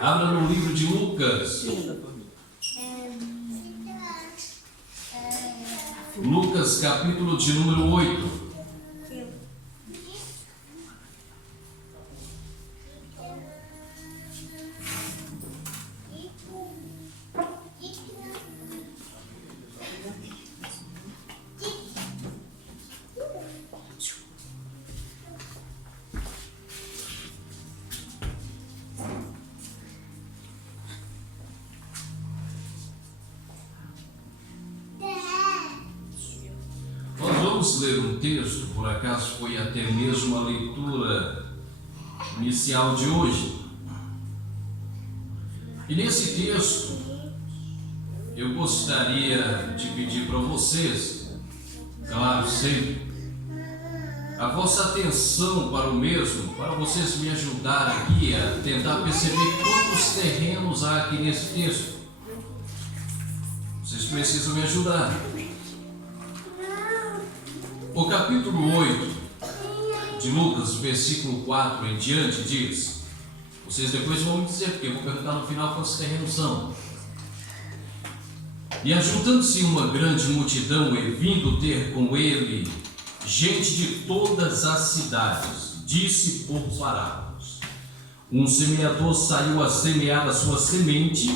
Abra no livro de Lucas. Lucas, capítulo de número 8. Vamos ler um texto, por acaso foi até mesmo a leitura inicial de hoje. E nesse texto, eu gostaria de pedir para vocês, claro, sempre, a vossa atenção para o mesmo, para vocês me ajudarem aqui a tentar perceber quantos terrenos há aqui nesse texto. Vocês precisam me ajudar. O capítulo 8 de Lucas, versículo 4 em diante, diz: vocês depois vão me dizer, porque eu vou perguntar no final quantos terrenos são. E ajuntando-se uma grande multidão e vindo ter com ele gente de todas as cidades, disse por parábolas: um semeador saiu a semear a sua semente.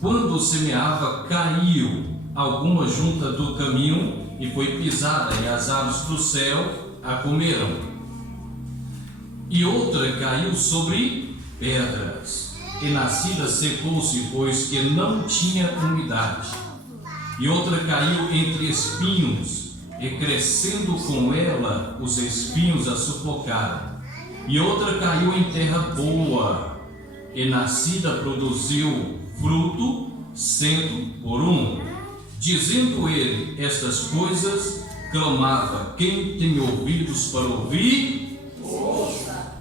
Quando semeava, caiu alguma junta do caminho e foi pisada, e as aves do céu a comeram. E outra caiu sobre pedras, e nascida secou-se, pois que não tinha umidade. E outra caiu entre espinhos, e crescendo com ela, os espinhos a sufocaram. E outra caiu em terra boa, e nascida produziu fruto, 100 por 1. Dizendo ele estas coisas, clamava: quem tem ouvidos para ouvir, ouça.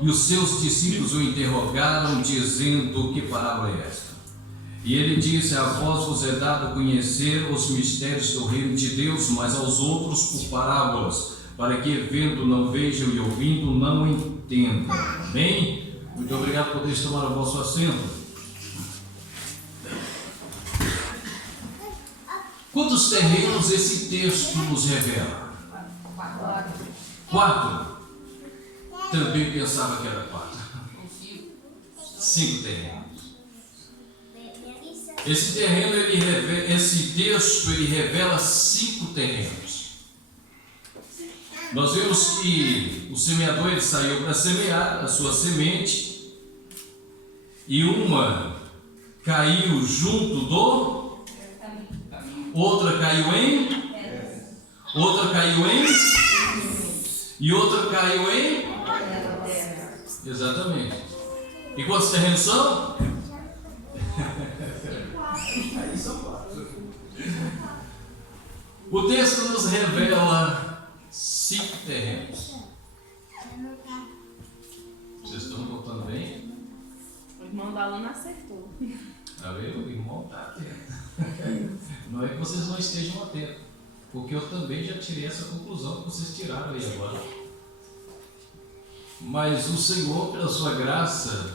E os seus discípulos o interrogaram, dizendo: que parábola é esta? E ele disse: a vós vos é dado conhecer os mistérios do reino de Deus, mas aos outros por parábolas, para que vendo não vejam e ouvindo não entendam. Amém? Muito obrigado por poder tomar o vosso assento. Quantos terrenos esse texto nos revela? 4. Também pensava que era 4. 5 terrenos. Esse texto revela 5 terrenos. Nós vemos que o semeador ele saiu para semear a sua semente, e uma caiu junto do, outra caiu em, outra caiu em, e outra caiu em, exatamente. E quantos terrenos são? Aí são 4. O texto nos revela 5 terrenos. Vocês estão contando bem? O irmão da Lana acertou. Tá vendo? O irmão está atento. Não é que vocês não estejam atentos, porque eu também já tirei essa conclusão que vocês tiraram aí agora. Mas o Senhor, pela sua graça,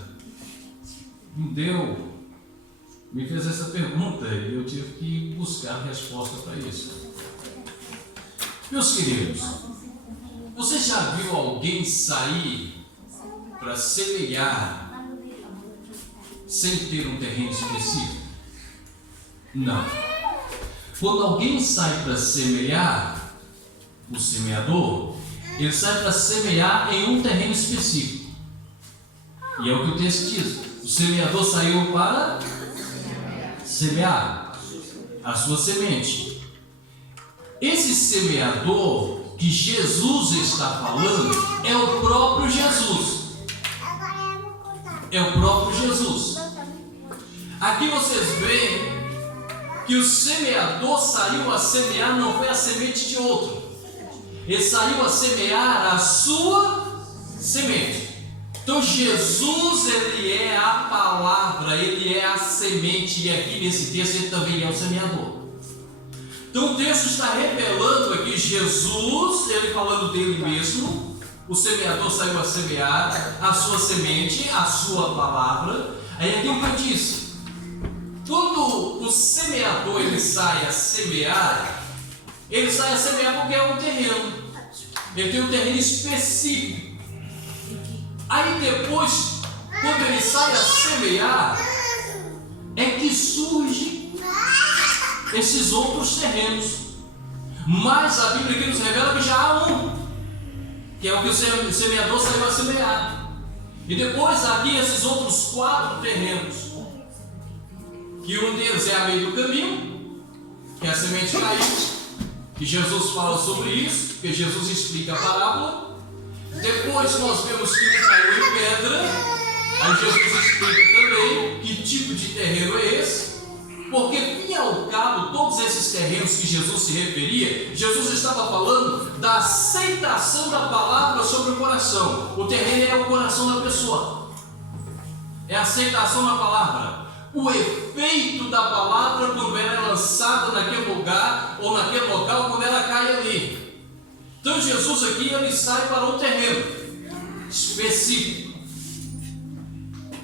me fez essa pergunta e eu tive que buscar a resposta para isso. Meus queridos, você já viu alguém sair para semear sem ter um terreno específico? Não. Quando alguém sai para semear, o semeador, ele sai para semear em um terreno específico. E é o que o texto diz: o semeador saiu para semear a sua semente. Esse semeador que Jesus está falando é o próprio Jesus. É o próprio Jesus. Aqui vocês veem que o semeador saiu a semear, não foi a semente de outro. Ele saiu a semear a sua semente. Então Jesus, ele é a palavra, ele é a semente, e aqui nesse texto ele também é o semeador. Então o texto está revelando aqui Jesus, ele falando dele mesmo, o semeador saiu a semear a sua semente, a sua palavra. Aí é aquilo que eu disse. Quando o semeador ele sai a semear porque é um terreno. Ele tem um terreno específico. Aí depois, quando ele sai a semear, é que surgem esses outros terrenos. Mas a Bíblia aqui nos revela que já há um, que é o que o semeador saiu a semear. E depois aqui esses outros 4 terrenos, que um deles é a meio do caminho, que a semente caiu, que Jesus fala sobre isso, que Jesus explica a parábola. Depois nós vemos que ele caiu em pedra, aí Jesus explica também que tipo de terreno é esse, porque, fim ao cabo, todos esses terrenos que Jesus se referia, Jesus estava falando da aceitação da palavra sobre o coração. O terreno é o coração da pessoa, é a aceitação da palavra, o efeito da palavra quando ela é lançada naquele lugar ou naquele local, quando ela cai ali. Então Jesus aqui ele sai para um terreno específico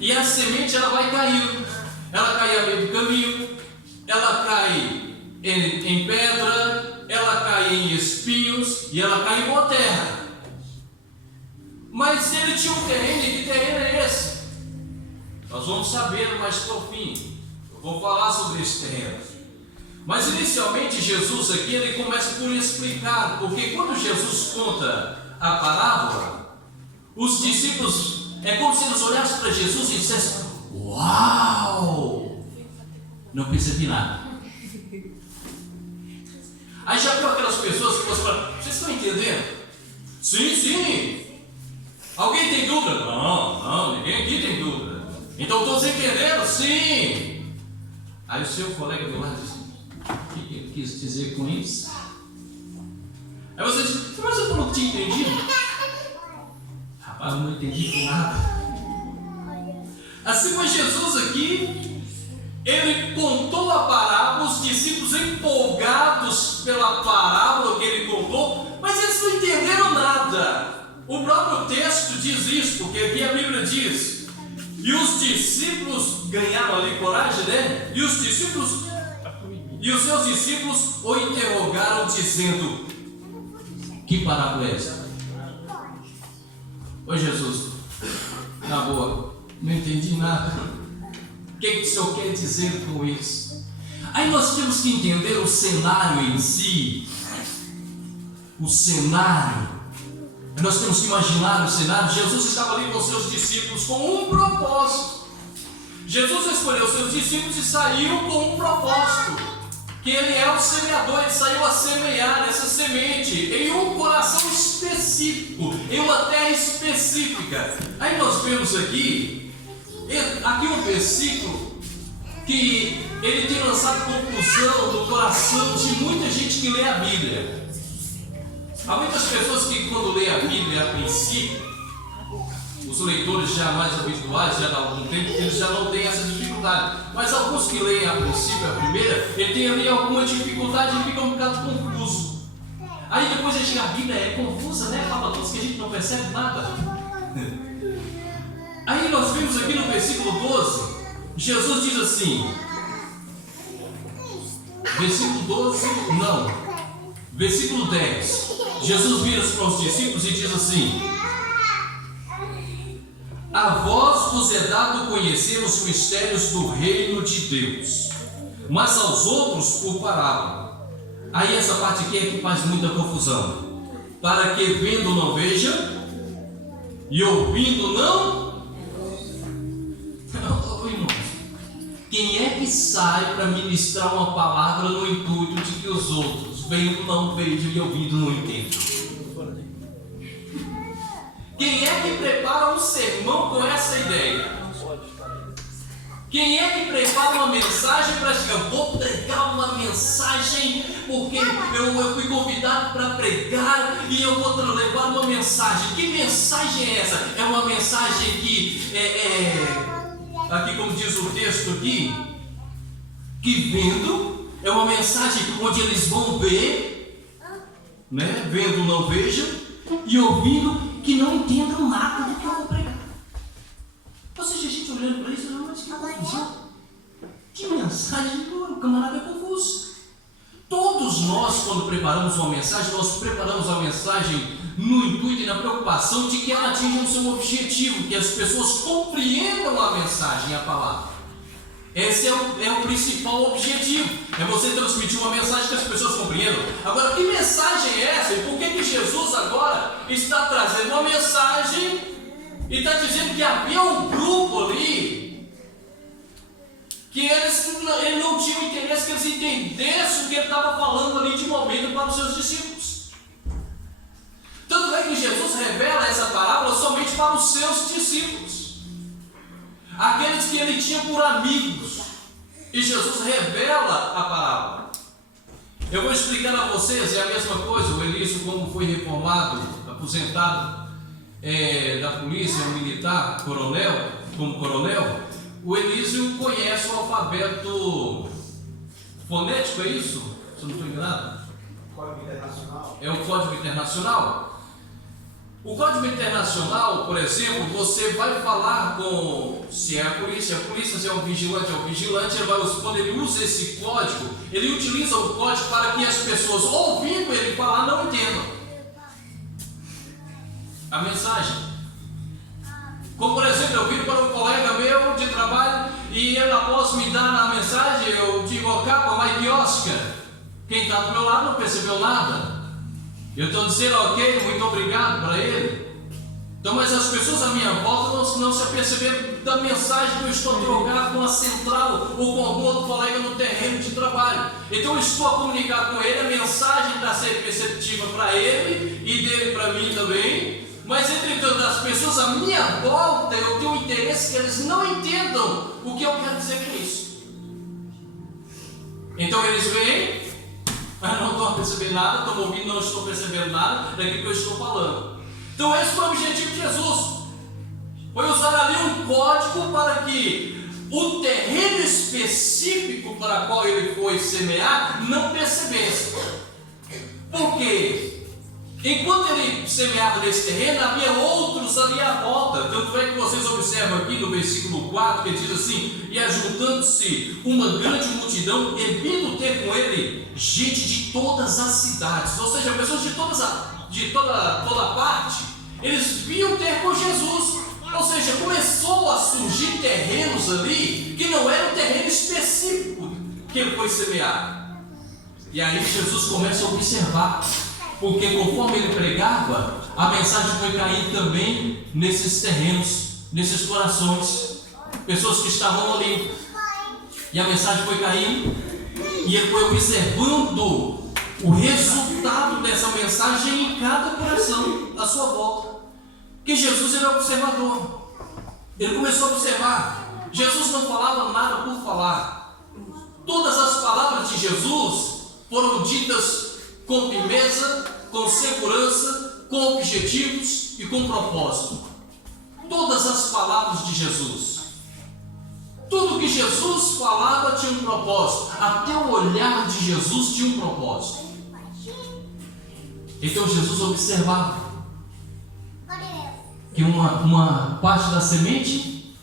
e a semente ela vai caindo. Ela cai a meio do caminho, ela cai em pedra, ela cai em espinhos e ela cai em boa terra. Mas ele tinha um terreno, e que terreno é esse? Nós vamos saber mais por fim. Eu vou falar sobre esse terreno. Mas inicialmente Jesus aqui ele começa por explicar, porque quando Jesus conta a parábola, os discípulos, é como se eles olhassem para Jesus e dissessem: uau! Não percebi nada. Aí já viu aquelas pessoas que você fala: vocês estão entendendo? Sim, sim. Alguém tem dúvida? Não, ninguém aqui tem dúvida. Então todos entendendo? Sim. Aí o seu colega do lado diz: o que ele quis dizer com isso? Aí você diz: mas você falou que tinha entendido? Rapaz, eu não entendi com nada. Assim foi Jesus aqui, ele contou a parábola, os discípulos empolgados pela parábola que ele contou, mas eles não entenderam nada. O próprio texto diz isso, porque aqui a Bíblia diz: e os discípulos ganharam ali coragem, né? E os seus discípulos o interrogaram dizendo: que parábola é essa? Ô Jesus, na boa, não entendi nada. O que o Senhor quer dizer com isso? Aí nós temos que entender o cenário em si. O cenário. Nós temos que imaginar o cenário. Jesus estava ali com seus discípulos com um propósito. Jesus escolheu seus discípulos e saiu com um propósito, que ele é o semeador. Ele saiu a semear essa semente em um coração específico, em uma terra específica. Aí nós vemos aqui um versículo que ele tem lançado confusão no coração de muita gente que lê a Bíblia. Há muitas pessoas que, quando lê a Bíblia a princípio, os leitores já mais habituais, já há algum tempo, eles já não têm essa dificuldade. Mas alguns que leem a princípio, a primeira, ele tem ali alguma dificuldade e fica um bocado confuso. Aí depois ele chega: a Bíblia é confusa, né? Fala coisas que a gente não percebe nada. Aí nós vimos aqui no versículo 12, Jesus diz assim, versículo 10, Jesus vira-se para os discípulos e diz assim: a vós vos é dado conhecer os mistérios do reino de Deus, mas aos outros por parábola. Aí essa parte aqui é que faz muita confusão. Para que vendo não vejam e ouvindo não. Quem é que sai para ministrar uma palavra no intuito de que os outros vendo não vejam e ouvindo não entendam? Quem é que prepara um sermão com essa ideia? Quem é que prepara uma mensagem para chegar? Vou pregar uma mensagem porque eu fui convidado para pregar e eu vou levar uma mensagem. Que mensagem é essa? É uma mensagem que aqui como diz o texto aqui, que vendo, é uma mensagem onde eles vão ver, né? Vendo não vejam, e ouvindo que não entendam nada do que eu vou pregar. Ou seja, a gente olhando para isso, mas que confusão. Que mensagem, o camarada é confuso. Todos nós, quando preparamos uma mensagem, nós preparamos a mensagem no intuito e na preocupação de que ela atinja o seu objetivo, que as pessoas compreendam a mensagem, a palavra. Esse é o principal objetivo, é você transmitir uma mensagem que as pessoas compreendam. Agora, que mensagem é essa? E por que Jesus agora está trazendo uma mensagem e está dizendo que havia um grupo ali que ele não tinha interesse que eles entendessem o que ele estava falando ali de momento para os seus discípulos. Tanto é que Jesus revela essa parábola somente para os seus discípulos, aqueles que ele tinha por amigos, e Jesus revela a parábola. Eu vou explicar a vocês, é a mesma coisa. O Elísio, como foi reformado, aposentado da polícia, um militar, como coronel, o Elísio conhece o alfabeto fonético, é isso? Se eu não estou enganado? Código Internacional. É o Código Internacional. O Código Internacional, por exemplo, você vai falar com, se é a polícia, se é o vigilante, quando ele usa esse código, ele utiliza o código para que as pessoas, ouvindo ele falar, não entendam a mensagem. Como, por exemplo, eu viro para um colega meu de trabalho e ele, após me dar a mensagem, eu digo, ó, capa, mas que Oscar, quem está do meu lado não percebeu nada. Eu estou dizendo ok, muito obrigado para ele. Então, mas as pessoas à minha volta não se aperceberam da mensagem que eu estou a trocar com a central ou com algum outro colega no terreno de trabalho. Então eu estou a comunicar com ele, a mensagem está a ser perceptiva para ele e dele para mim também. Mas entretanto, as pessoas à minha volta, eu tenho interesse que eles não entendam o que eu quero dizer com isso. Então eles vêm, mas não estão a perceber nada, estão ouvindo, não estou percebendo nada daquilo que eu estou falando. Então esse foi o objetivo de Jesus. Foi usar ali um código para que o terreno específico para o qual ele foi semear não percebesse. Por quê? Enquanto ele semeava nesse terreno, havia outros ali à volta. Tanto é que vocês observam aqui no versículo 4, que diz assim: e ajuntando-se uma grande multidão, e vindo ter com ele gente de todas as cidades, ou seja, pessoas de toda parte, eles vinham ter com Jesus. Ou seja, começou a surgir terrenos ali que não era um terreno específico que ele foi semear. E aí Jesus começa a observar, porque conforme ele pregava, a mensagem foi cair também nesses terrenos, nesses corações, pessoas que estavam ali, e a mensagem foi caindo, e ele foi observando o resultado dessa mensagem em cada coração à sua volta. Que Jesus era observador. Ele começou a observar. Jesus não falava nada por falar. Todas as palavras de Jesus foram ditas com firmeza, com segurança, com objetivos e com propósito. Todas as palavras de Jesus. Tudo que Jesus falava tinha um propósito. Até o olhar de Jesus tinha um propósito. Então Jesus observava que uma parte da semente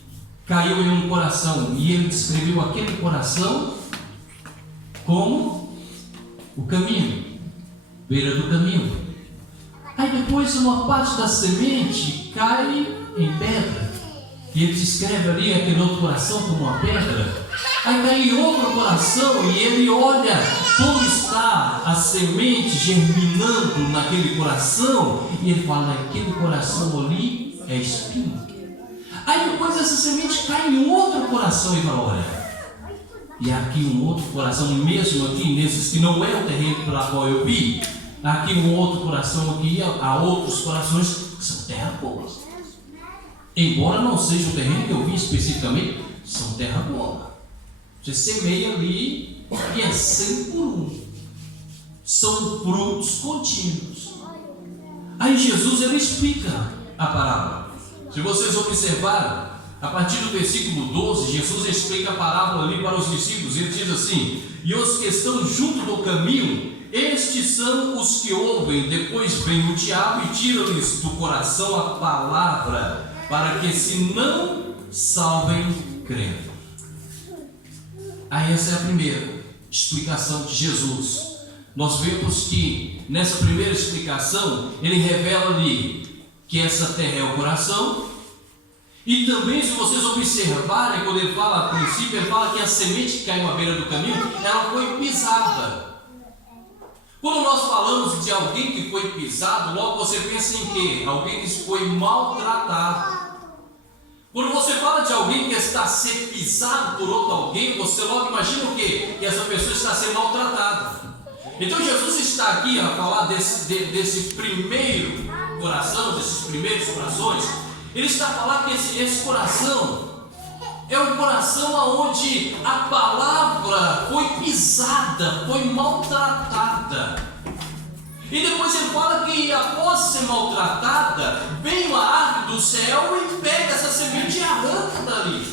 caiu em um coração, e ele descreveu aquele coração como o caminho, beira do caminho. Aí depois uma parte da semente cai em pedra, e ele descreve ali aquele outro coração como uma pedra. Aí cai em outro coração e ele olha como está a semente germinando naquele coração, e ele fala: aquele coração ali é espinho. Aí depois essa semente cai em outro coração e fala: olha, e aqui um outro coração, mesmo aqui nesses que não é o terreno pela qual eu vi, aqui um outro coração, aqui há outros corações que são terra boa. Embora não seja o terreno que eu vi especificamente, são terra boa. Você semeia ali e é 100 por 1. São frutos contínuos. Aí Jesus ele explica a parábola. Se vocês observarem, a partir do versículo 12, Jesus explica a parábola ali para os discípulos. Ele diz assim: e os que estão junto do caminho estes são os que ouvem, depois vem o diabo e tira-lhes do coração a palavra, para que se não salvem crendo. Aí essa é a primeira explicação de Jesus. Nós vemos que nessa primeira explicação ele revela-lhe que essa terra é o coração. E também, se vocês observarem, quando ele fala a princípio, ele fala que a semente que caiu à beira do caminho, ela foi pisada. Quando nós falamos de alguém que foi pisado, logo você pensa em quê? Alguém que foi maltratado. Quando você fala de alguém que está a ser pisado por outro alguém, você logo imagina o quê? Que essa pessoa está a ser maltratada. Então Jesus está aqui a falar desse primeiro coração, desses primeiros corações. Ele está a falar que esse coração é um coração onde a palavra foi pisada, foi maltratada. E depois ele fala que após ser maltratada, vem uma ave do céu e pega essa semente e arranca dali.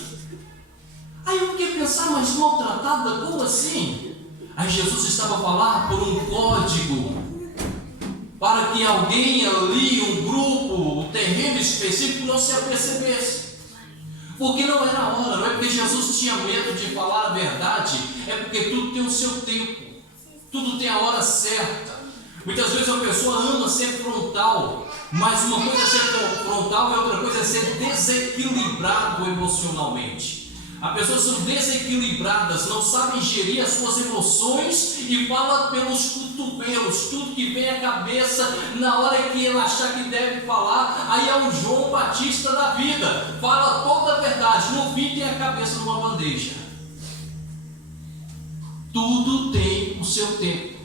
Aí eu fiquei pensando, mas maltratada, como assim? Aí Jesus estava a falar por um código, para que alguém ali, um grupo, um terreno específico não se apercebesse. Porque não era a hora, não é porque Jesus tinha medo de falar a verdade, é porque tudo tem o seu tempo, tudo tem a hora certa. Muitas vezes a pessoa ama ser frontal, mas uma coisa é ser frontal e outra coisa é ser desequilibrado emocionalmente. As pessoas são desequilibradas, não sabem gerir as suas emoções e fala pelos cotovelos, tudo que vem à cabeça na hora que ela achar que deve falar. Aí é o João Batista da vida, fala toda a verdade, no fim tem a cabeça numa bandeja. Tudo tem o seu tempo.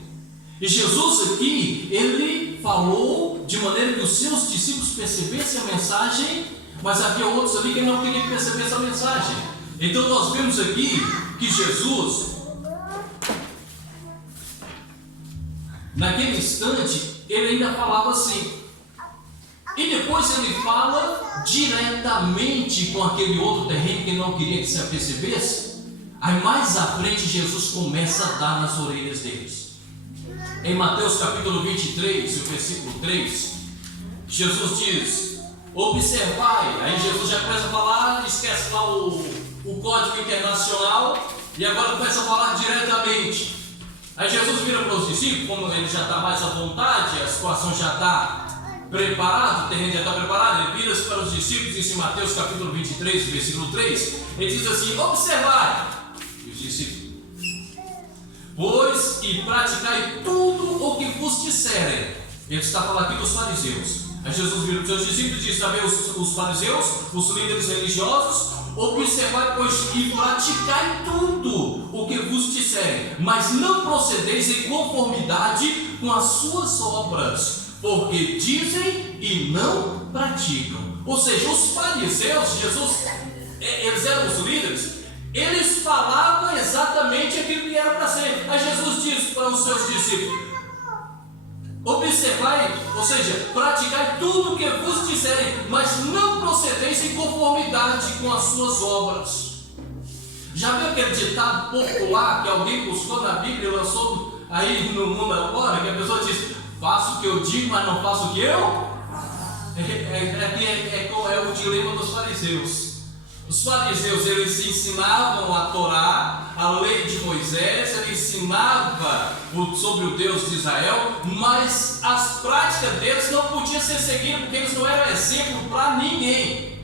E Jesus aqui, ele falou de maneira que os seus discípulos percebessem a mensagem, mas havia outros ali que não queriam perceber essa mensagem. Então nós vemos aqui que Jesus, naquele instante, ele ainda falava assim. E depois ele fala diretamente com aquele outro terreno que não queria que se apercebesse. Aí mais à frente Jesus começa a dar nas orelhas deles. Em Mateus capítulo 23, o versículo 3, Jesus diz: observai. Aí Jesus já começa a falar, esquece lá o código internacional e agora começa a falar diretamente. Aí Jesus vira para os discípulos, como ele já está mais à vontade, a situação já está preparada, o terreno já está preparado, ele vira-se para os discípulos, diz em Mateus capítulo 23, versículo 3, ele diz assim: observai. E os discípulos: pois e praticai tudo o que vos disserem. Ele está falando aqui dos fariseus. Aí Jesus vira para os seus discípulos e diz também os fariseus, os líderes religiosos: observai, pois, e praticai tudo o que vos disserem, mas não procedeis em conformidade com as suas obras, porque dizem e não praticam. Ou seja, os fariseus, Jesus, eles eram os líderes, eles falavam exatamente aquilo que era para ser. Aí Jesus diz para os seus discípulos: observai, ou seja, praticai tudo o que vos disserem, mas não procedeis em conformidade com as suas obras. Já viu aquele ditado popular que alguém buscou na Bíblia e lançou aí no mundo agora, que a pessoa diz: faço o que eu digo, mas não faço o que eu? É o dilema dos fariseus. Os fariseus, eles ensinavam a Torá, a lei de Moisés, eles ensinavam sobre o Deus de Israel, mas as práticas deles não podiam ser seguidas porque eles não eram exemplo para ninguém.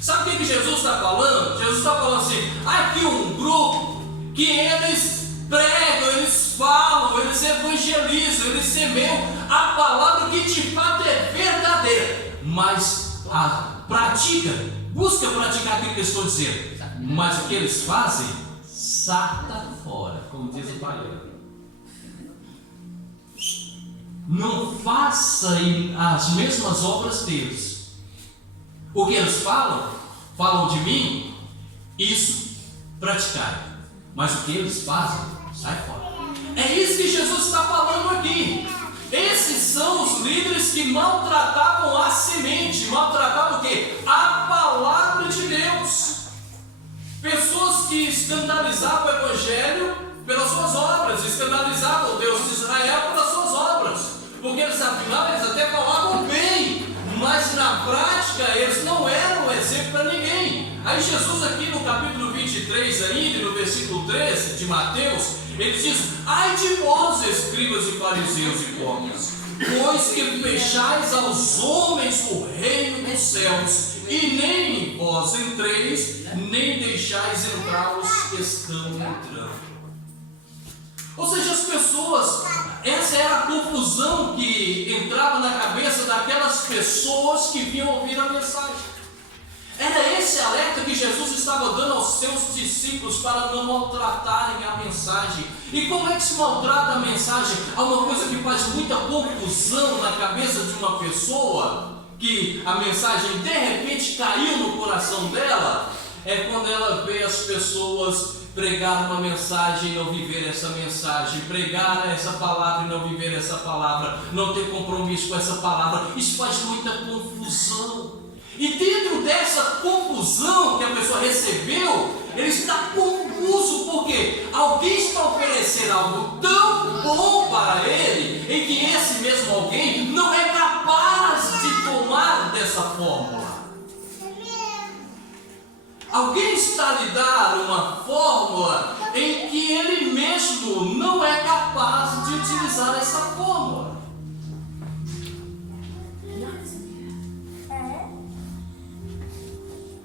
Sabe o que Jesus está falando? Jesus está falando assim: aqui um grupo que eles pregam, eles falam, eles evangelizam, eles semeiam a palavra que de fato é verdadeira, mas a prática, busca praticar aquilo que eu estou dizendo, mas o que eles fazem, sarta fora, como diz o baiano. Não faça as mesmas obras deles. O que eles falam de mim, isso praticar, mas o que eles fazem, sai fora. É isso que Jesus está falando aqui. Esses são os líderes que maltratavam a semente, maltratavam o quê? A palavra de Deus. Pessoas que escandalizavam o Evangelho, pelas suas obras, escandalizavam o Deus de Israel pelas suas obras, porque eles afinal eles até falavam bem, mas na prática eles não eram exemplo para ninguém. Aí Jesus aqui no capítulo 23 ainda, no versículo 13 de Mateus, ele diz: ai de vós, escribas e fariseus hipócritas, pois que fechais aos homens o reino dos céus, e nem vós entreis, nem deixais entrar os que estão entrando. Ou seja, as pessoas, essa era a confusão que entrava na cabeça daquelas pessoas que vinham ouvir a mensagem. Era esse alerta que Jesus estava dando aos seus discípulos para não maltratarem a mensagem. E como é que se maltrata a mensagem? Há uma coisa que faz muita confusão na cabeça de uma pessoa, que a mensagem de repente caiu no coração dela, é quando ela vê as pessoas pregar uma mensagem e não viver essa mensagem, pregar essa palavra e não viver essa palavra, não ter compromisso com essa palavra. Isso faz muita confusão. E dentro dessa confusão que a pessoa recebeu, ele está confuso, porque alguém está oferecendo algo tão bom para ele, em que esse mesmo alguém não é capaz de tomar dessa fórmula. Alguém está a lhe dar uma fórmula em que ele mesmo não é capaz de utilizar essa fórmula.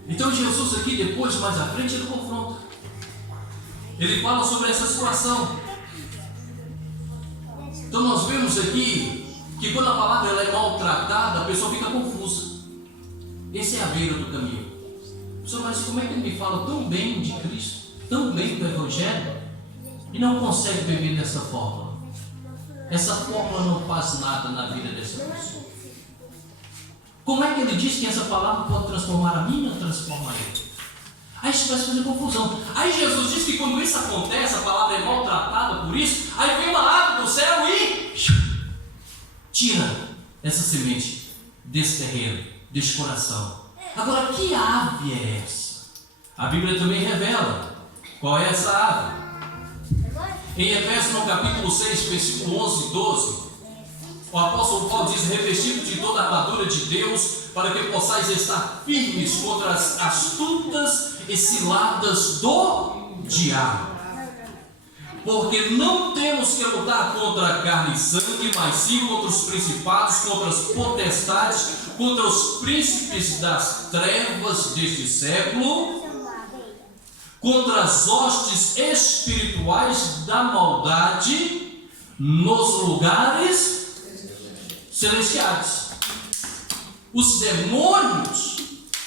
Então Jesus aqui depois, mais à frente, ele confronta. Ele fala sobre essa situação. Então nós vemos aqui que quando a palavra ela é maltratada, a pessoa fica confusa. Essa é a beira do caminho. Senhor, mas como é que ele me fala tão bem de Cristo, tão bem do Evangelho, e não consegue beber dessa fórmula? Essa fórmula não faz nada na vida dessa pessoa. Como é que ele diz que essa palavra pode transformar a mim e não transformar ele? Aí isso vai fazer confusão. Aí Jesus diz que quando isso acontece, a palavra é maltratada por isso, aí vem uma ave do céu e tira essa semente desse terreno, desse coração. Agora, que ave é essa? A Bíblia também revela qual é essa ave. Em Efésios, no capítulo 6, versículo 11 e 12, o apóstolo Paulo diz: revestido de toda a armadura de Deus, para que possais estar firmes contra as astutas e ciladas do diabo. Porque não temos que lutar contra carne e sangue, mas sim contra os principados, contra as potestades, contra os príncipes das trevas deste século, contra as hostes espirituais da maldade nos lugares celestiais. Os demônios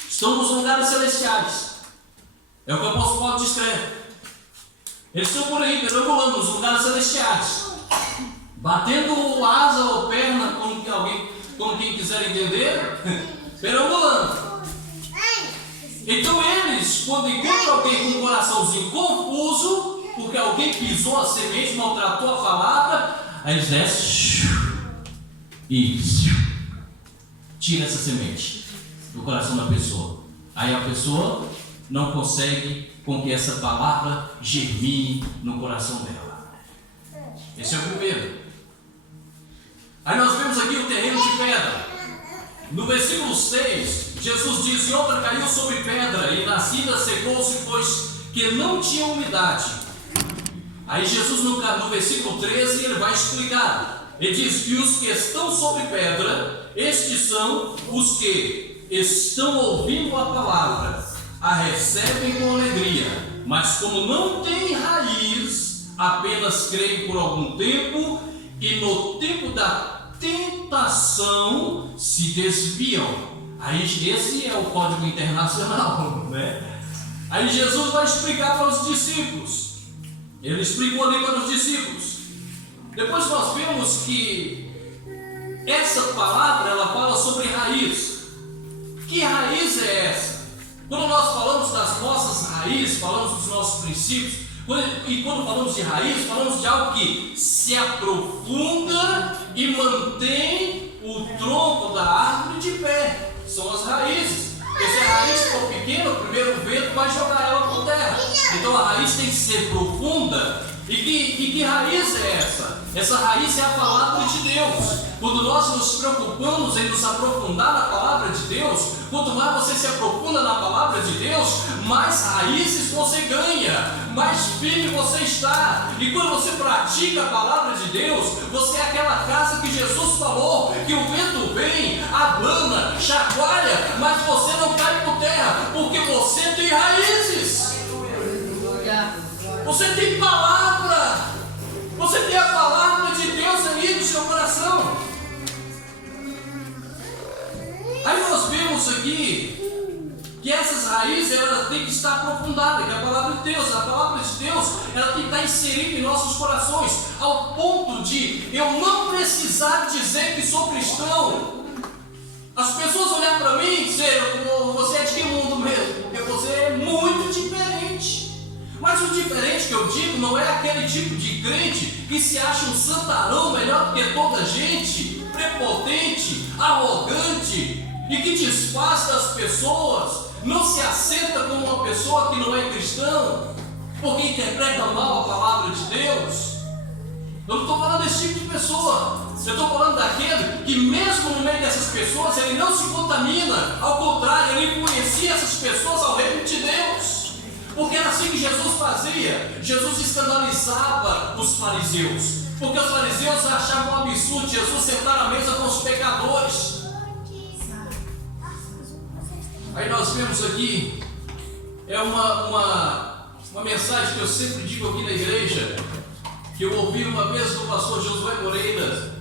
estão nos lugares celestiais. É o que o apóstolo Paulo descreve. Eles estão por aí, perambulando nos lugares celestiais, batendo asa ou perna, como quem quiser entender, perambulando. Então eles, quando encontram alguém com um coraçãozinho confuso, porque alguém pisou a semente, maltratou a palavra, aí eles descem e tira essa semente do coração da pessoa. Aí a pessoa não consegue com que essa palavra germine no coração dela. Esse é o primeiro. Aí nós vemos aqui o terreno de pedra. No versículo 6, Jesus diz: e outra caiu sobre pedra, e nascida secou-se, pois que não tinha umidade. Aí Jesus no versículo 13, ele vai explicar. Ele diz que os que estão sobre pedra, estes são os que estão ouvindo a palavra, a recebem com alegria, mas como não têm raiz, apenas creem por algum tempo, e no tempo da tentação se desviam. Aí esse é o código internacional, né? Aí Jesus vai explicar para os discípulos. Ele explicou ali para os discípulos. Depois nós vemos que essa palavra ela fala sobre raiz. Que raiz é essa? Quando nós falamos das nossas raízes, falamos dos nossos princípios, e quando falamos de raiz, falamos de algo que se aprofunda e mantém o tronco da árvore de pé. São as raízes. Porque se a raiz for pequena, o primeiro vento vai jogar ela por terra. Então a raiz tem que ser profunda E que raiz é essa? Essa raiz é a palavra de Deus. Quando nós nos preocupamos em nos aprofundar na palavra de Deus, quanto mais você se aprofunda na palavra de Deus, mais raízes você ganha, mais firme você está. E quando você pratica a palavra de Deus, você é aquela casa que Jesus falou, que o vento vem, abana, chacoalha, mas você não cai por terra, porque você tem raízes. Você tem palavra. Você tem a palavra de Deus aí no seu coração. Aí nós vemos aqui que essas raízes elas têm que estar aprofundadas, que a palavra de Deus, ela tem que estar inserida em nossos corações, ao ponto de eu não precisar dizer que sou cristão. As pessoas olhar para mim e dizer, você é de que mundo mesmo? Porque você é muito diferente. Mas o diferente que eu digo não é aquele tipo de crente que se acha um santarão melhor do que toda a gente, prepotente, arrogante e que desfaz das pessoas, não se aceita como uma pessoa que não é cristão, porque interpreta mal a palavra de Deus. Eu não estou falando desse tipo de pessoa. Eu estou falando daquele que mesmo no meio dessas pessoas ele não se contamina, ao contrário, ele influencia essas pessoas ao reino de Deus. Porque era assim que Jesus fazia. Jesus escandalizava os fariseus, porque os fariseus achavam um absurdo Jesus sentar à mesa com os pecadores. Aí nós vemos aqui, é uma mensagem que eu sempre digo aqui na igreja, que eu ouvi uma vez do pastor Josué Moreira: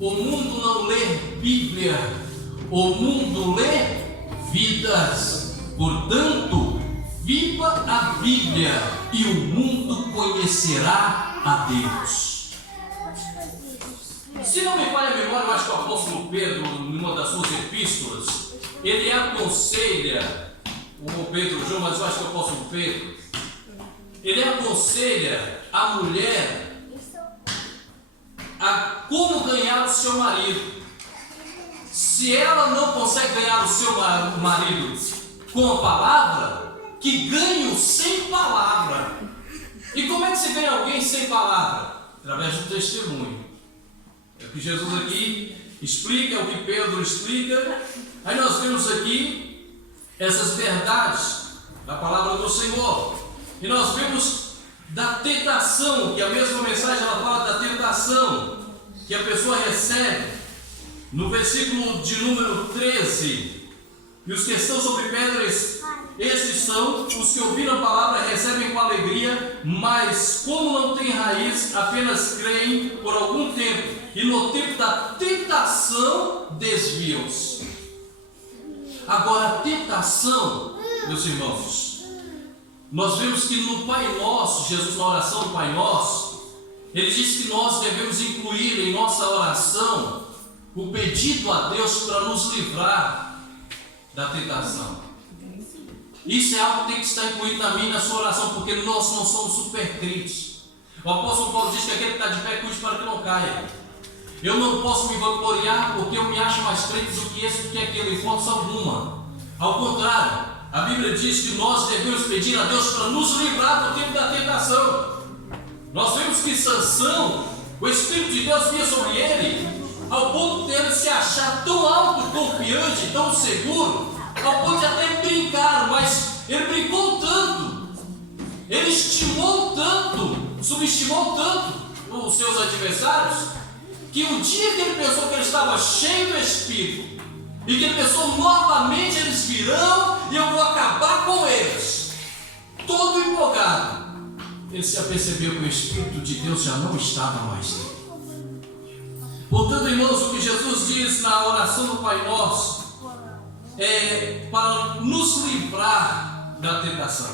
o mundo não lê Bíblia, o mundo lê vidas. Portanto, viva a Bíblia e o mundo conhecerá a Deus. Se não me falha a memória, eu acho que o apóstolo Pedro, em uma das suas epístolas, ele aconselha, o Pedro João, mas eu acho que é o apóstolo Pedro, ele aconselha a mulher a como ganhar o seu marido. Se ela não consegue ganhar o seu marido com a palavra, que ganhe-o sem palavra. E como é que se ganha alguém sem palavra? Através do testemunho. É o que Jesus aqui explica, é o que Pedro explica. Aí nós vemos aqui essas verdades da palavra do Senhor. E nós vemos da tentação, que a mesma mensagem ela fala da tentação que a pessoa recebe. No versículo de número 13, e os que estão sobre pedras, estes são os que ouviram a palavra, recebem com alegria, mas como não têm raiz, apenas creem por algum tempo, e no tempo da tentação desviam-se. Agora, a tentação, meus irmãos, nós vemos que no Pai Nosso, Jesus na oração do Pai Nosso, ele diz que nós devemos incluir em nossa oração o pedido a Deus para nos livrar da tentação. Isso é algo que tem que estar incluído na minha e na sua oração, porque nós não somos super crentes. O apóstolo Paulo diz que aquele que está de pé cuide para que não caia. Eu não posso me vangloriar porque eu me acho mais crente do que esse, do que aquele, em força alguma. Ao contrário, a Bíblia diz que nós devemos pedir a Deus para nos livrar do tempo da tentação. Nós vemos que Sansão, o Espírito de Deus vinha sobre ele, ao ponto de ele se achar tão autoconfiante, tão seguro, ao ponto de até brincar, mas ele brincou tanto, ele estimou tanto, subestimou tanto os seus adversários, que um dia que ele pensou que ele estava cheio do Espírito, e que ele pensou novamente eles virão e eu vou acabar com eles, todo empolgado, ele se apercebeu que o Espírito de Deus já não estava mais nele. Portanto, irmãos, o que Jesus diz na oração do Pai Nosso é para nos livrar da tentação.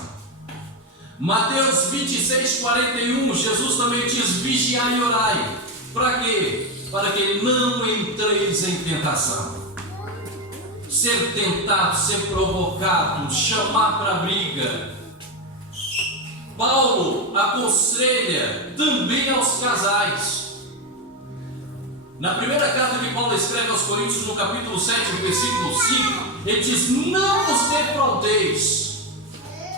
Mateus 26, 41, Jesus também diz: vigiai e orai. Para quê? Para que não entreis em tentação. Ser tentado, ser provocado, chamar para a briga. Paulo aconselha também aos casais. Na primeira carta que Paulo escreve aos Coríntios, no capítulo 7, versículo 5, ele diz: não os defraudeis.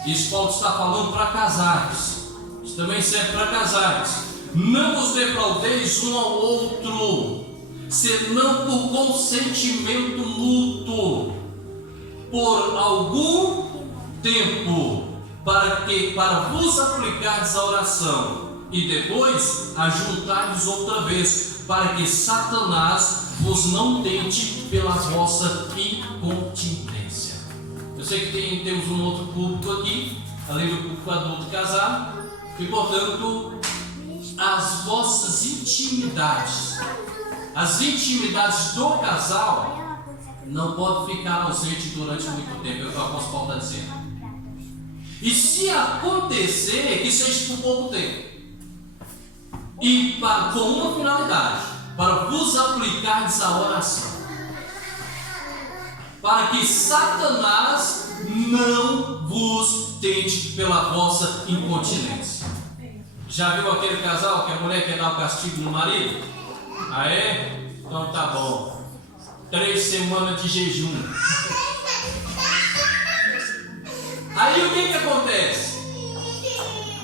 Isso Paulo está falando para casais, também serve para casais. Não vos defraudeis um ao outro, senão por consentimento mútuo, por algum tempo, para vos aplicardes a oração, e depois ajuntardes outra vez, para que Satanás vos não tente pela vossa incontinência. Eu sei que temos um outro público aqui, além do público adulto casado, e portanto, as vossas intimidades, as intimidades do casal, não pode ficar ausente durante muito tempo, é o que o apóstolo Paulo está dizendo. E se acontecer, que seja por pouco tempo, e com uma finalidade, para vos aplicardes a oração, para que Satanás não vos tente pela vossa incontinência. Já viu aquele casal que a mulher quer dar o castigo no marido? Ah é? Então tá bom. 3 semanas de jejum. Aí o que acontece?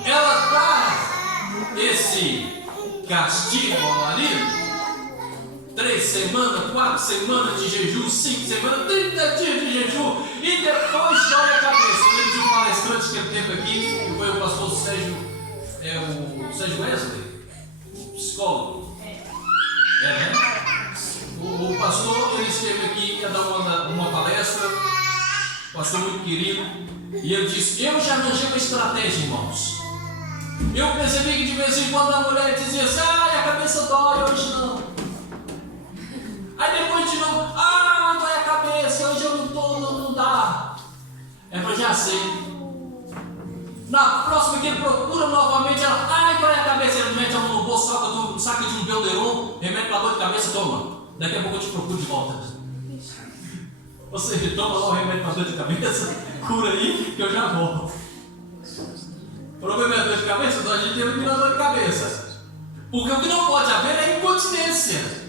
Ela dá esse castigo ao marido. 3 semanas, 4 semanas de jejum, 5 semanas, 30 dias de jejum, e depois joga a cabeça. Eu lembro de um palestrante que teve aqui, que foi o pastor Sérgio Wesley, o psicólogo. Né? O pastor, ele esteve aqui, ia dar uma palestra, pastor muito querido, e ele disse: eu já arranjei uma estratégia, irmãos. Eu percebi que de vez em quando a mulher dizia assim: ai, a cabeça dói, hoje não. Aí depois de novo: ah, dói a cabeça, hoje eu não estou, não dá. Eu já sei. Na próxima que ele procura novamente, ela: ai, dói a cabeça. Ele mete a mão no bolso, saca de um Belderon, remédio para dor de cabeça, toma. Daqui a pouco eu te procuro de volta. Você toma lá o remédio para dor de cabeça, cura aí, que eu já volto. O problema é dor de cabeça, então a gente tem que tirar dor de cabeça. Porque o que não pode haver é incontinência.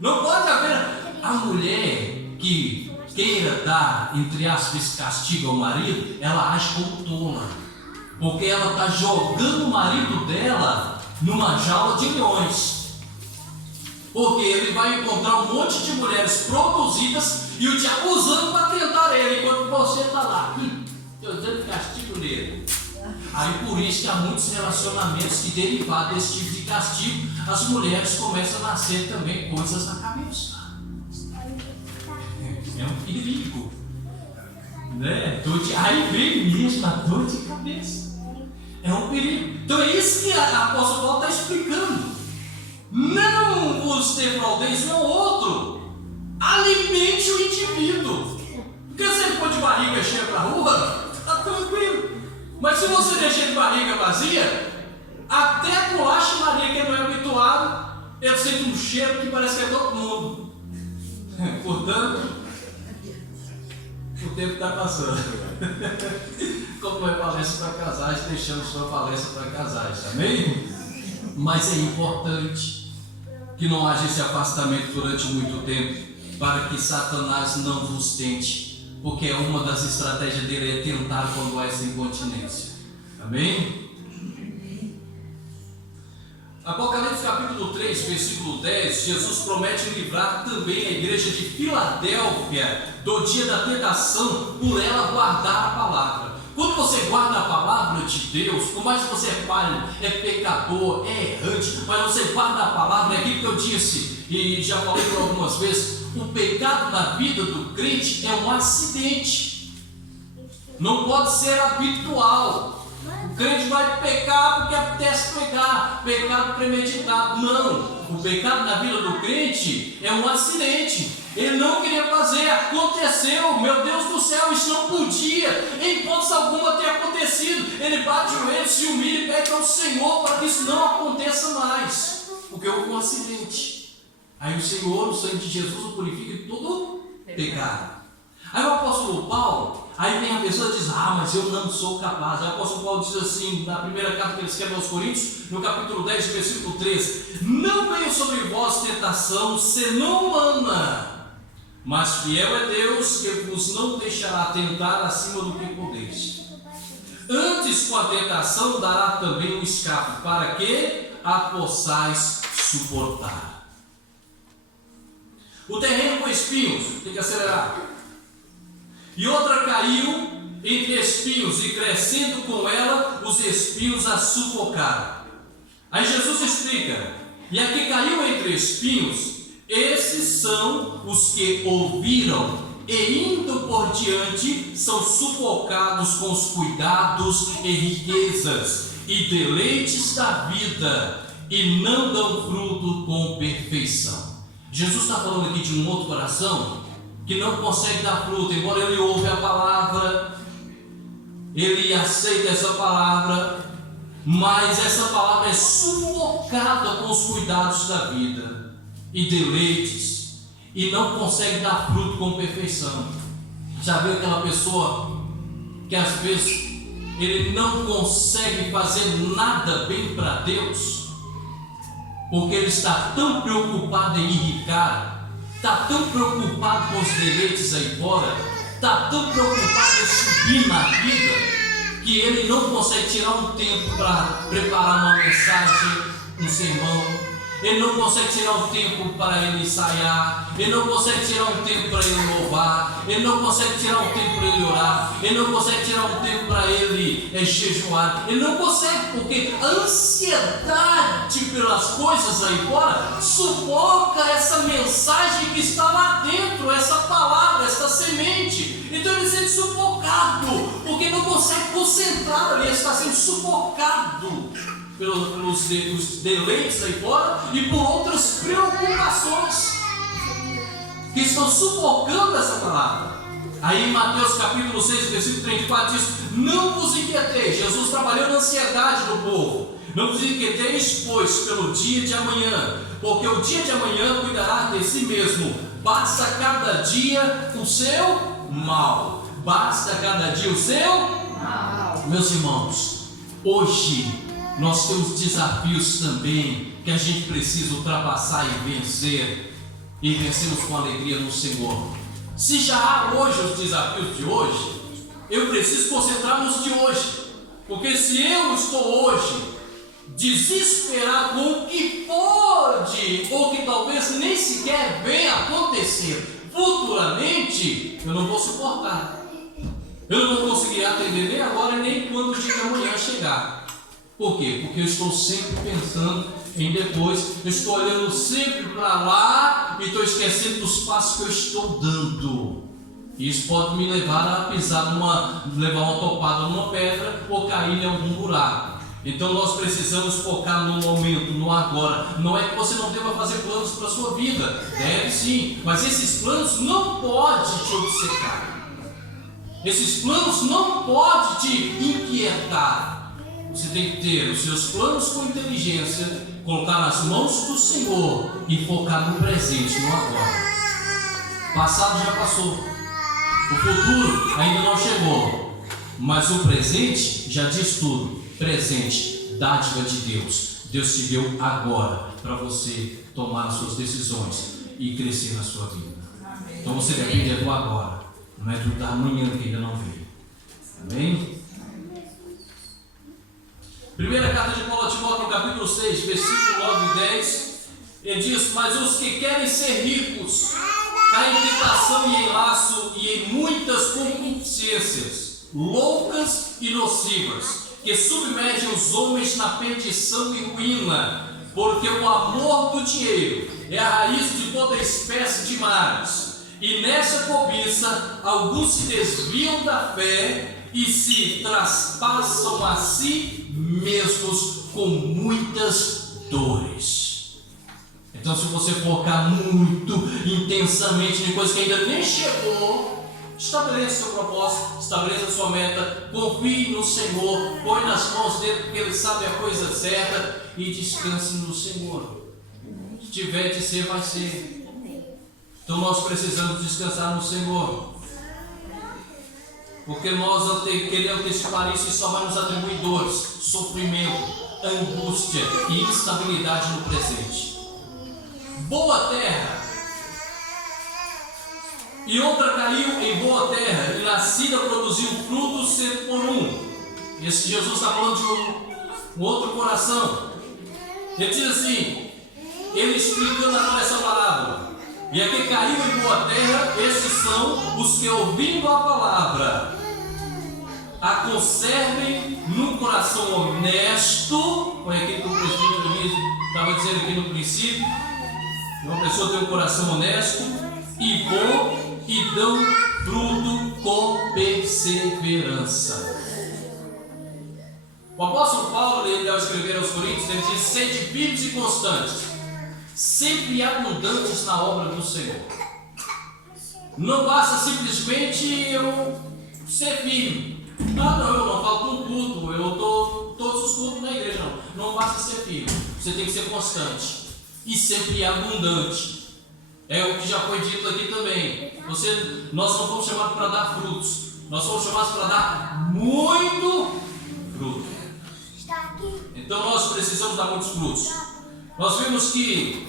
Não pode haver a mulher que queira dar, entre aspas, esse castigo ao marido, ela age como tola. Porque ela está jogando o marido dela numa jaula de leões. Porque ele vai encontrar um monte de mulheres produzidas e o diabo usando para tentar ele, enquanto você está lá, eu dando castigo nele. Aí por isso que há muitos relacionamentos que, derivados desse tipo de castigo, as mulheres começam a nascer também coisas na cabeça. É um perigo, né? Aí vem mesmo a dor de cabeça. É um perigo. Então é isso que a apóstolo Paulo está explicando. Não vos defraudeis um ao outro. Alimente o indivíduo. Porque se ele for de barriga cheia para a rua, está tranquilo. Mas se você deixar de barriga vazia, até a bolacha Maria, que não é habituado, ele sente um cheiro que parece que é todo mundo. Portanto, o tempo está passando. Como é palestra para casais, deixamos sua palestra para casais, amém? Mas é importante que não haja esse afastamento durante muito tempo, para que Satanás não vos tente, porque é uma das estratégias dele é tentar quando há essa incontinência. Amém? Apocalipse capítulo 3, versículo 10, Jesus promete livrar também a igreja de Filadélfia do dia da tentação, por ela guardar a palavra. Quando você guarda a palavra de Deus, por mais que você é falho, é pecador, é errante, mas você guarda a palavra, é aquilo que eu disse, e já falei por algumas vezes, o pecado na vida do crente é um acidente, não pode ser habitual. O crente vai pecar porque apetece pecar, pecado premeditado. Não, o pecado na vida do crente é um acidente. Ele não queria fazer, aconteceu, meu Deus do céu, isso não podia, em hipótese alguma ter acontecido. Ele bate o joelho, se humilha e pede ao Senhor para que isso não aconteça mais, porque houve um acidente. Aí o Senhor, o sangue de Jesus, o purifica de todo pecado. Aí o apóstolo Paulo, aí vem a pessoa e diz: ah, mas eu não sou capaz. Aí o apóstolo Paulo diz assim, na primeira carta que ele escreve aos Coríntios, no capítulo 10, versículo 13: não veio sobre vós tentação senão humana, mas fiel é Deus, que vos não deixará tentar acima do que podeis. Antes, com a tentação, dará também um escape, para que a possais suportar. O terreno com espinhos, tem que acelerar. E outra caiu entre espinhos, e crescendo com ela, os espinhos a sufocaram. Aí Jesus explica: e a que caiu entre espinhos, esses são os que ouviram, e indo por diante, são sufocados com os cuidados e riquezas, e deleites da vida, e não dão fruto com perfeição. Jesus está falando aqui de um outro coração que não consegue dar fruto, embora ele ouve a palavra, ele aceita essa palavra, mas essa palavra é sufocada com os cuidados da vida e deleites, e não consegue dar fruto com perfeição. Já viu aquela pessoa que às vezes ele não consegue fazer nada bem para Deus, porque ele está tão preocupado em irritar, está tão preocupado com os deleites aí fora, está tão preocupado em subir na vida, que ele não consegue tirar um tempo para preparar uma mensagem, um sermão. Ele não consegue tirar um tempo para ele ensaiar, ele não consegue tirar um tempo para ele louvar, ele não consegue tirar um tempo para ele orar, ele não consegue tirar um tempo para ele jejuar, ele não consegue, porque a ansiedade pelas coisas aí fora sufoca essa mensagem que está lá dentro, essa palavra, essa semente. Então ele se sente sufocado, porque não consegue concentrar ali, ele está sendo sufocado pelos deleites aí fora e por outras preocupações que estão sufocando essa palavra. Aí em Mateus capítulo 6, versículo 34 diz: não vos inquieteis. Jesus trabalhou na ansiedade do povo. Não vos inquieteis, pois, pelo dia de amanhã, porque o dia de amanhã cuidará de si mesmo. Basta cada dia o seu mal. Basta cada dia o seu mal. Meus irmãos, hoje nós temos desafios também que a gente precisa ultrapassar e vencer, e vencemos com alegria no Senhor. Se já há hoje os desafios de hoje, eu preciso concentrar nos de hoje, porque se eu estou hoje desesperado com o que pode, ou que talvez nem sequer venha acontecer futuramente, eu não vou suportar, eu não vou conseguir atender nem agora nem quando o dia de amanhã chegar. Por quê? Porque eu estou sempre pensando em depois, eu estou olhando sempre para lá e estou esquecendo dos passos que eu estou dando. Isso pode me levar a pisar levar uma topada numa pedra ou cair em algum buraco. Então nós precisamos focar no momento, no agora. Não é que você não deva fazer planos para a sua vida, deve sim, mas esses planos não podem te obcecar. Esses planos não podem te inquietar. Você tem que ter os seus planos com inteligência, colocar nas mãos do Senhor e focar no presente, no agora. O passado já passou, o futuro ainda não chegou, mas o presente já diz tudo. Presente, dádiva de Deus. Deus te deu agora para você tomar as suas decisões e crescer na sua vida. Então você depende do agora, não é do da amanhã que ainda não veio. Amém? Primeira carta de Paulo a Timóteo, no capítulo 6, versículo 9 e 10, ele diz: mas os que querem ser ricos caem em tentação e em laço e em muitas concupiscências loucas e nocivas, que submergem os homens na perdição e ruína, porque o amor do dinheiro é a raiz de toda espécie de males, e nessa cobiça alguns se desviam da fé e se traspassam a si mesmos com muitas dores. Então, se você focar muito intensamente em coisas que ainda nem chegou, estabeleça seu propósito, estabeleça sua meta, confie no Senhor, põe nas mãos dele, porque ele sabe a coisa certa, e descanse no Senhor. Se tiver de ser, vai ser. Então nós precisamos descansar no Senhor, porque nós querer antecipar isso, só vai nos atribuir dores, sofrimento, angústia e instabilidade no presente. Boa terra. E outra caiu em boa terra, e nascida produziu frutos 100 por 1. Esse Jesus está falando de um outro coração. Ele diz assim, ele explicando agora essa parábola. E aqui caiu em boa terra, estes são os que ouvindo a palavra a conservem no coração honesto. Foi aquilo que o presbítero estava dizendo aqui no princípio. Uma pessoa tem um coração honesto e bom e dão fruto com perseverança. O apóstolo Paulo, ele, ao escrever aos Coríntios, ele diz: sede vivos e constantes, sempre abundantes na obra do Senhor. Não basta simplesmente eu ser firme. Não, eu não falto um culto, eu estou todos os cultos na igreja. Não basta ser firme, você tem que ser constante e sempre abundante. É o que já foi dito aqui também. Nós não fomos chamados para dar frutos, nós fomos chamados para dar muito fruto. Então nós precisamos dar muitos frutos. Nós vimos que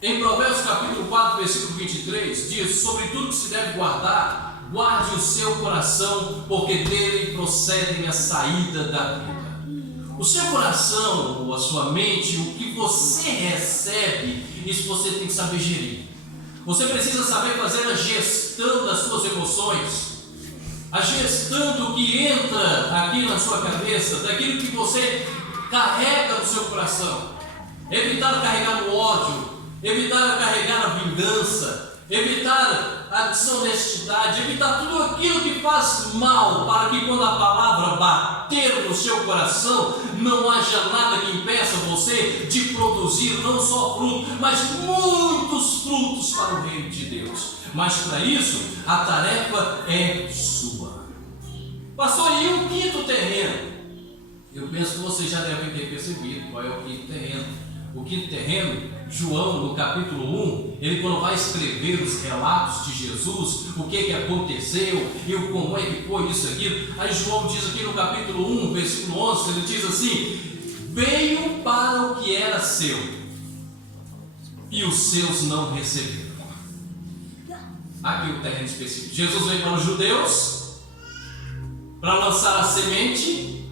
em Provérbios capítulo 4, versículo 23, diz: sobre tudo que se deve guardar, guarde o seu coração, porque dele procedem a saída da vida. O seu coração, ou a sua mente, o que você recebe, isso você tem que saber gerir. Você precisa saber fazer a gestão das suas emoções, a gestão do que entra aqui na sua cabeça, daquilo que você carrega no seu coração. Evitar carregar no ódio, evitar carregar a vingança, evitar a desonestidade, evitar tudo aquilo que faz mal, para que quando a palavra bater no seu coração, não haja nada que impeça você de produzir não só fruto, mas muitos frutos para o reino de Deus. Mas para isso, a tarefa é sua. Pastor, e o quinto terreno? Eu penso que vocês já devem ter percebido qual é o quinto terreno. O quinto terreno, João, no capítulo 1, ele quando vai escrever os relatos de Jesus, o que aconteceu, e como é que foi isso, aquilo, aí João diz aqui no capítulo 1, versículo 11, ele diz assim: veio para o que era seu, e os seus não receberam. Aqui o terreno específico. Jesus veio para os judeus, para lançar a semente,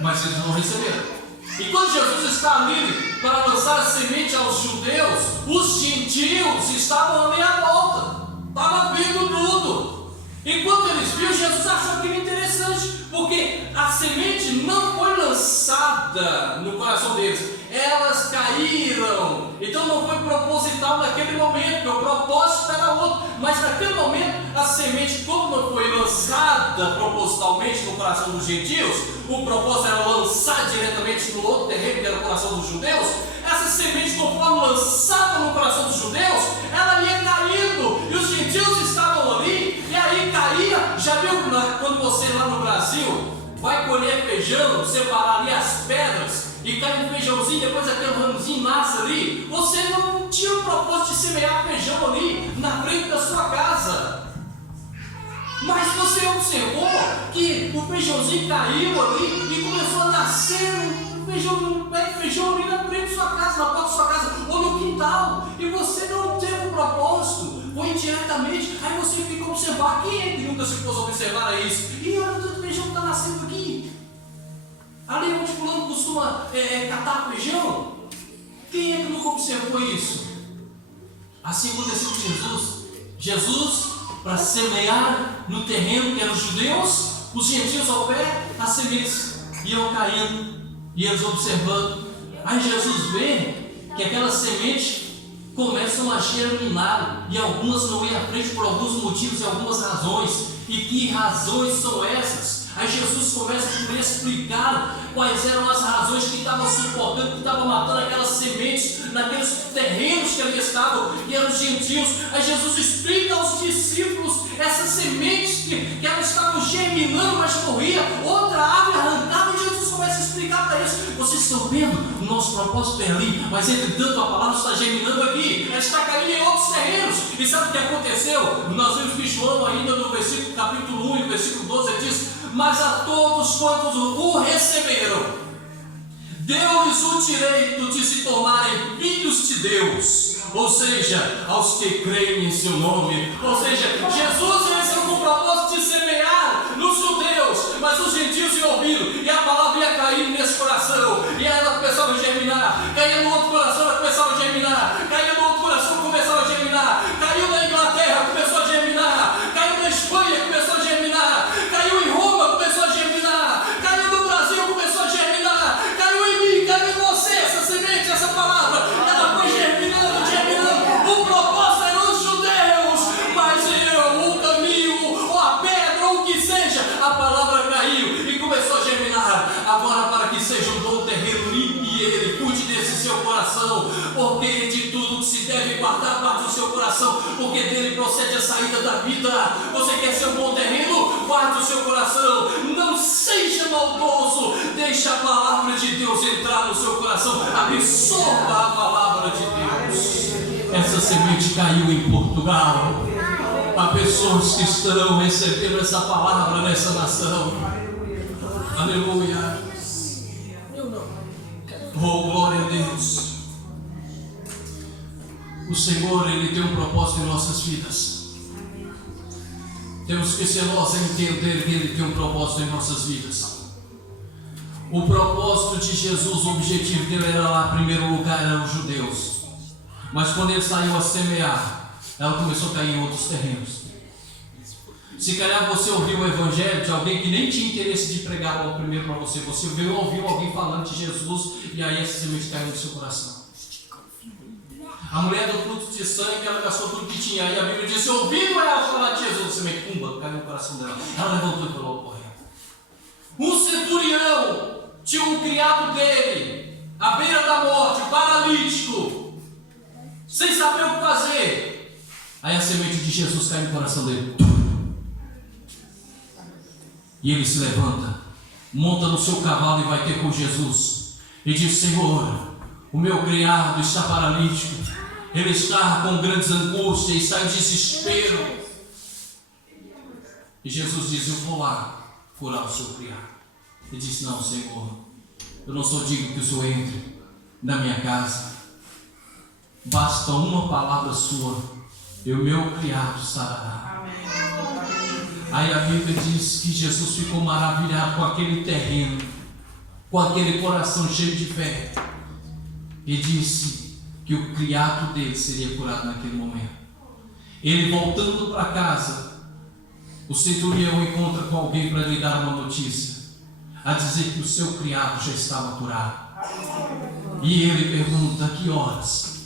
mas eles não receberam. E quando Jesus está ali para lançar a semente aos judeus, os gentios estavam ali à volta, estavam vendo tudo. E quando eles viram, Jesus achou aquilo interessante, porque a semente não foi lançada no coração deles, elas caíram. Então não foi proposital naquele momento, porque o propósito era outro. Mas naquele momento, a semente, como não foi lançada propositalmente no coração dos gentios, o propósito era lançar diretamente no outro terreno, que era o coração dos judeus. Essa semente, conforme lançada no coração dos judeus, ela ia caindo, e os gentios estavam ali, e aí caía. Já viu quando você lá no Brasil vai colher feijão, separar ali as pedras, e cai um feijãozinho, depois aquele ramozinho nasce ali? Você não tinha o propósito de semear feijão ali na frente da sua casa, mas você observou que o feijãozinho caiu ali e começou a nascer um feijão ali na frente da sua casa, na porta da sua casa ou no quintal, e você não teve o propósito, foi indiretamente. Aí você fica a observar. Quem é que nunca se pôs a observar isso? E olha, tanto feijão que está nascendo aqui. Ali onde o fulano costuma catar feijão. Quem é que nunca observou isso? Assim aconteceu com Jesus. Jesus, para semear no terreno que eram os judeus, os gentios ao pé, as sementes iam caindo, e eles observando. Aí Jesus vê que aquelas sementes começam a germinar, e algumas não iam à frente por alguns motivos e algumas razões. E que razões são essas? Aí Jesus começa por explicar quais eram as razões que estavam suportando, que estavam matando aquelas sementes naqueles terrenos que ali estavam, e eram os gentios. Aí Jesus explica aos discípulos essas sementes que elas estavam germinando, mas morria, outra árvore arrancava, e Jesus começa a explicar para eles: vocês estão vendo? O nosso propósito é ali, mas entretanto a palavra está germinando aqui, ela está caindo em outros terrenos. E sabe o que aconteceu? Nós vimos que João, ainda no versículo capítulo 1 e versículo 12, ele diz: mas a todos quantos o receberam, deu-lhes o direito de se tornarem filhos de Deus, ou seja, aos que creem em seu nome. Ou seja, Jesus veio com o propósito de semear nos judeus mas os gentios iam ouvindo, e a palavra ia cair nesse coração, e aí ela começava a germinar, caía no outro coração, ela começava a germinar, caía no outro coração, começava a germinar, caiu na Inglaterra, começou a germinar, caiu na Espanha, começou a germinar, caiu em Roma, começou a germinar, caiu no Brasil, começou a germinar, caiu em mim, caiu em você, essa semente, essa palavra, ela foi germinando, germinando. O propósito era os judeus, mas o caminho, ou a pedra, ou o que seja, a palavra caiu e começou a germinar. Agora, para que seja um bom terreno, limpe ele, cuide desse seu coração, porque de tudo que se deve guardar, guarde o seu coração, porque dele procede a saída da vida. Você quer ser um bom terreno? Guarde o seu coração, não seja maldoso, deixe a palavra de Deus entrar no seu coração, absorva a palavra de Deus. Essa semente caiu em Portugal. Há pessoas que estão recebendo essa palavra nessa nação. Aleluia. Oh, glória a Deus. O Senhor, Ele tem um propósito em nossas vidas. Temos que ser nós a entender que Ele tem um propósito em nossas vidas. O propósito de Jesus, o objetivo dele era lá, em primeiro lugar, eram os judeus. Mas quando ele saiu a semear, ela começou a cair em outros terrenos. Se calhar você ouviu o evangelho de alguém que nem tinha interesse de pregar logo primeiro para você. Você ouviu alguém falando de Jesus e aí essa semente caiu no seu coração. A mulher do fluxo de sangue, ela gastou tudo que tinha. Aí a Bíblia diz: ouviu ela falar de Jesus, a semente, pumba, caiu no coração dela. Ela levantou e falou: correndo. Um centurião tinha um criado dele, à beira da morte, paralítico, sem saber o que fazer. Aí a semente de Jesus cai no coração dele. E ele se levanta, monta no seu cavalo e vai ter com Jesus. E diz: Senhor, o meu criado está paralítico, ele está com grandes angústias, está em desespero. E Jesus diz: eu vou lá curar o seu criado. Ele disse: não, Senhor, eu não sou digno que o Senhor entre na minha casa. Basta uma palavra sua e o meu criado sarará. Aí a Bíblia diz que Jesus ficou maravilhado com aquele terreno, com aquele coração cheio de fé, e disse que o criado dele seria curado naquele momento. Ele voltando para casa, o centurião encontra com alguém para lhe dar uma notícia, a dizer que o seu criado já estava curado. E ele pergunta: que horas?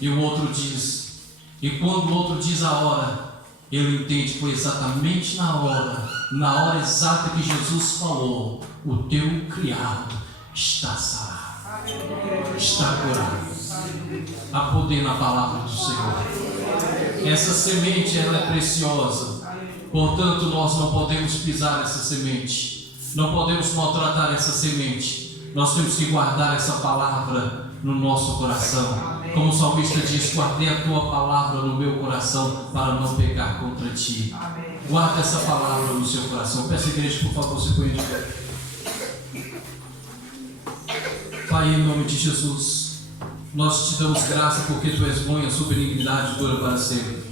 E o outro diz, e quando o outro diz a hora, ele entende que foi exatamente na hora exata que Jesus falou: o teu criado está sarado, está curado. Há poder na palavra do Senhor. Essa semente, ela é preciosa, portanto nós não podemos pisar essa semente, não podemos maltratar essa semente. Nós temos que guardar essa palavra no nosso coração. Como o salmista diz: guardei a tua palavra no meu coração para não pecar contra ti. Guarda essa palavra no seu coração. Peço à igreja, por favor, se ponha de pé. Pai, em nome de Jesus, nós te damos graça porque tu és bom e a sua benignidade dura para sempre.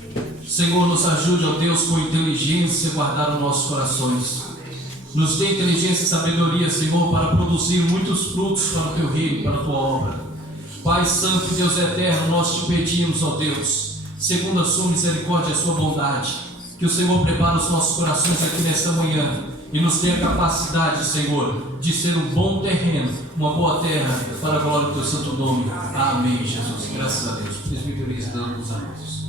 Senhor, nos ajude, ó Deus, com inteligência a guardar os nossos corações. Nos dê inteligência e sabedoria, Senhor, para produzir muitos frutos para o teu reino, para a tua obra. Pai Santo, Deus eterno, nós te pedimos, ó Deus, segundo a sua misericórdia e a sua bondade, que o Senhor prepare os nossos corações aqui nesta manhã e nos dê a capacidade, Senhor, de ser um bom terreno, uma boa terra, para a glória do teu santo nome. Amém, Jesus. Graças a Deus. Presbiterias, dando os amigos.